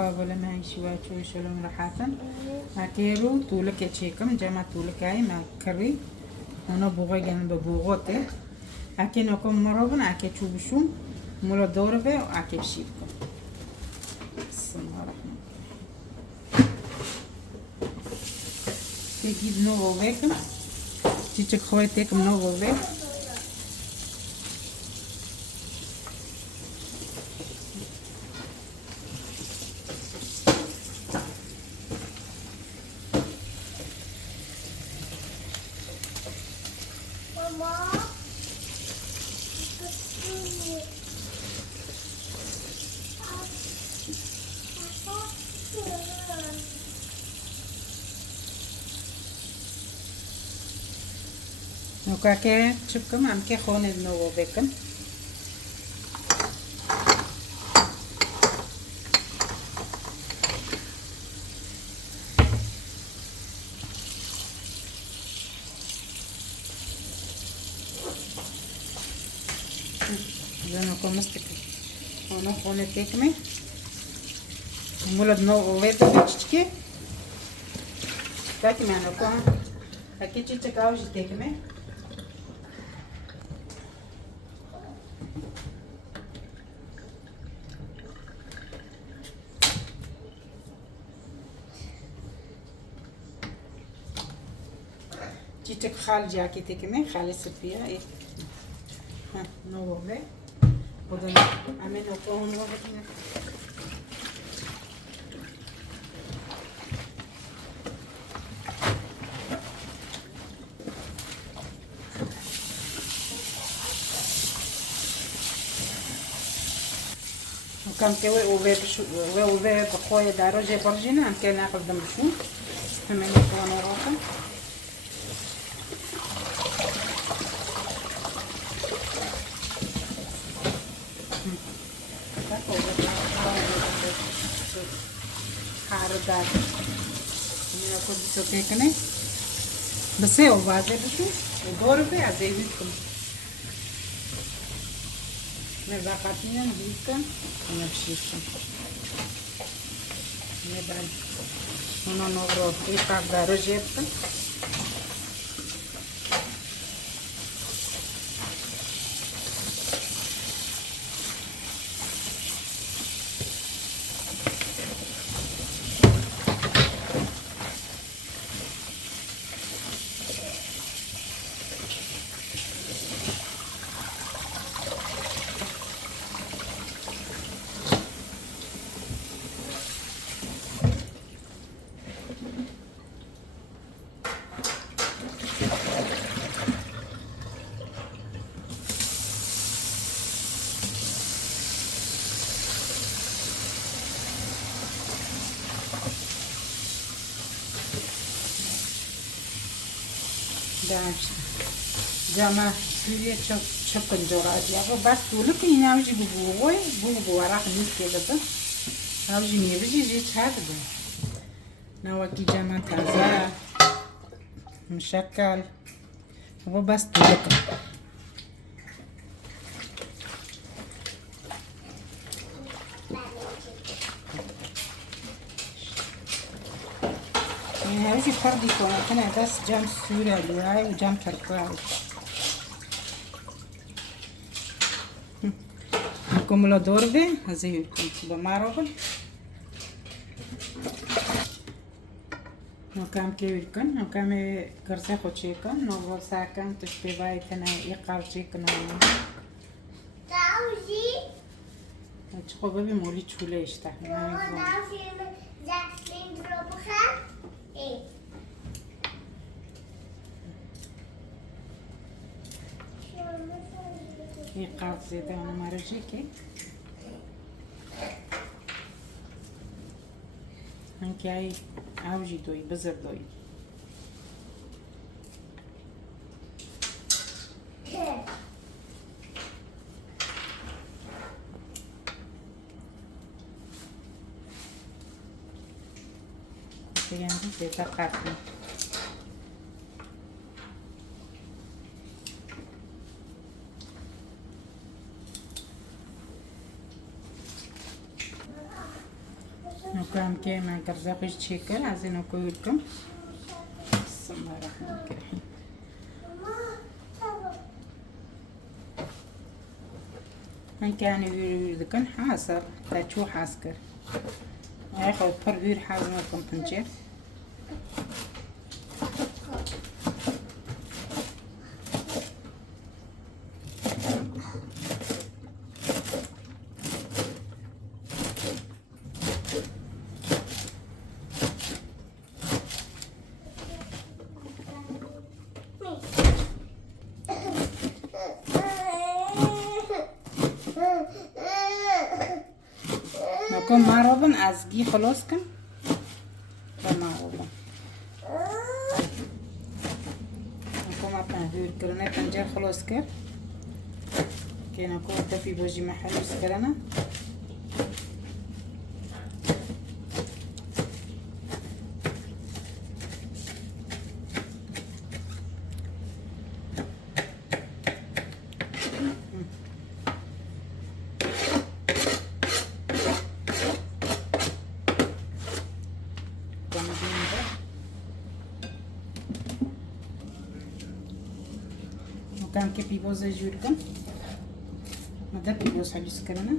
مرحبا ولا ما هي شوي شلون راحتن هكيرو تولك يتشيكم جمع تولك هاي مع كري هنا بوغي جنب بوغوته هكي نكم مرابن هكي تشوبشون مولا دوربه وهكي بشيلكم بسم الله الرحمن تجيب نوغو بيكم تيجيك خويتك نوغو بيك وكاكي تشبكم عم كي خون النوغو بيكم زنوكم مستكي هنا خون التكمي مولد نوغو بيكم تشتكي تاكي معناكم هكي تشتك عاوز التكمي تيتك خال جاكي تكمي خالي سبيا ايه ها نوغو بدل عمين وقوم وقتنا وكم كوي وبي بخويا دارو جي برجينا عم كان ناخذ دم شو همين يكون وراكم حاردات من أكل سكيكني بس هي وبعدين بشو ودور في عزيزكم نبقاتنا نهيكم ونبشيكم نبقى هنا نغرب في قدر جيبكم جامع سوريا çok congiurato ya bas tudo que não é de bugo arax nisso que é da hoje me vejo de tarde não aqui جامع تازه مشكل هو بس tudo هذه فردي كنا بس جام سوريا الوراي وجام تركاوي نكم لا دوربه هزيكم بمارغل نكم كيفكن نكم كرسي خوشيكن نو ساكن تشبيباي كنا يقارشيكن تاوزي تشخو ببي مولي تشولي اشتاح يقارب زيادة وانا مارجيكي هنكي هاي عاوجي دوي بزر دوي يعني زيادة قاتلة وكان كيما قرزاقش تشيكل عايزين نقولكم. بسم الله الرحمن الرحيم. من كان يذكن حاسر تشو حاسكر هاخد فربير حازم كم تنجر نكون معروبن ازگی خلاص کن و معروبن نكون اپنا دور کرنه پنجر خلاص کر که نکون تفی باجی محلوس کرنه كان كي بيبوز جوركم ماذا بيبوز حاجز كرنا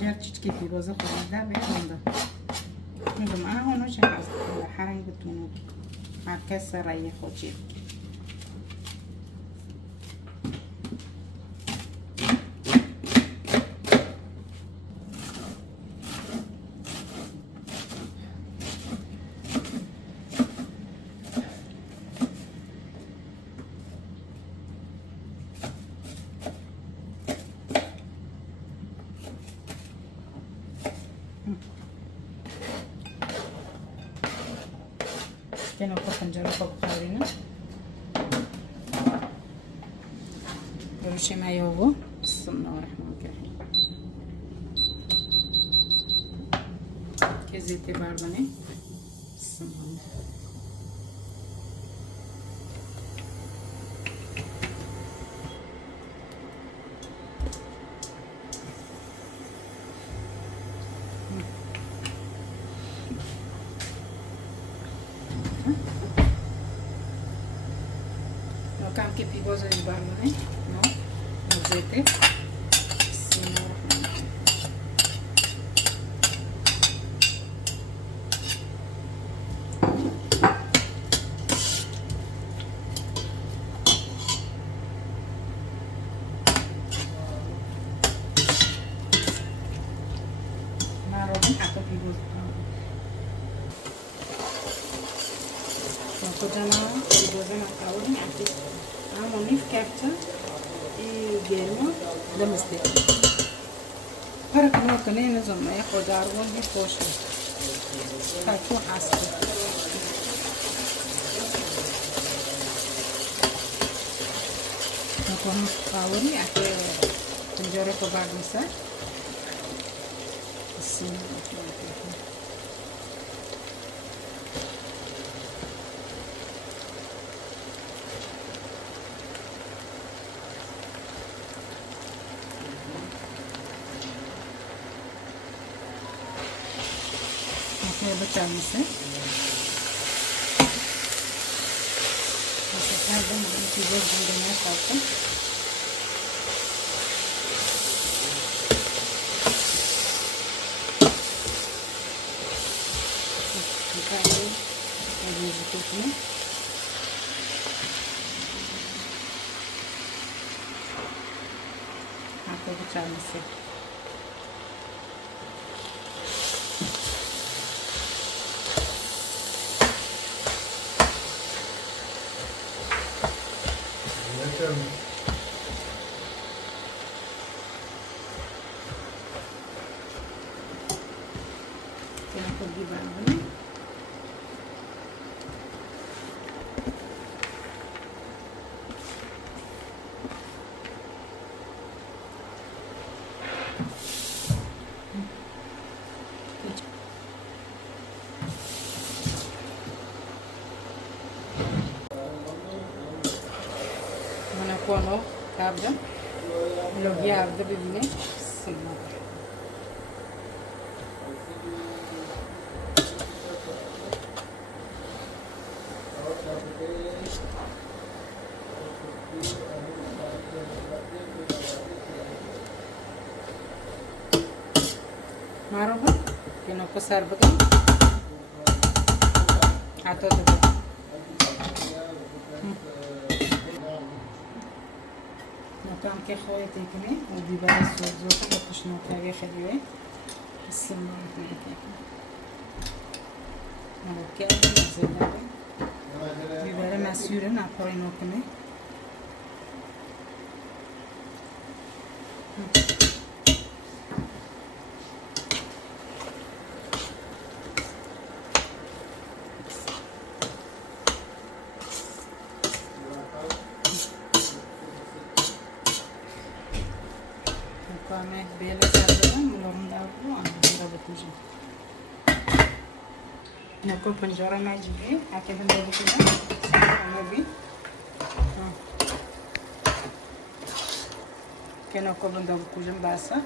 جرتش كيف يبوظ خلاص ده بيكون ده نجم معاه ونوش حاس حرين بتونو مع كسر أي خوشي كنا نقطن جرفة بخارينا بروشي ما يوغو بسم الله الرحمن الرحيم كزيتي باردني بسم الله كان كي بيبوز البارموني نو زيتي بسم الله الرحمن الرحيم ما روبن حتى بيبوز كنا بيبوزنا كاولين عتي عموني كابتا يجيرمو دمستي فرق نو كنين زما ياخد ارغون دي فوشو كاكو حاسه نكون كاولي عتي تنجري كبار نسا بسم الله الرحمن الرحيم بچانسه هذا ما في جزء عندنا صافي تشوفني Ako bıçağımızı. Kaya ko biba bunu. Kono kabda logi avda bibine silma maroba keno ko sarbaga ato to نقام كي خويتي كني وبيبان الزوز باش نوكا خليه السمنه كده كده زين بيبان ما سيرن après نوكني Koymak böyle sarıyorum. Bunların da bu anında bakacağım. Nako panjara majibi. Akhirnya dari kita, lebih. Kena ko benda bakacağım basa.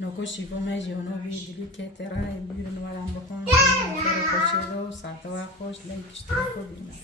Nako shivo maji ono videli ke tera e biru no alambo kon. Nako chedo, salto a kosh, lei kishto ko bina.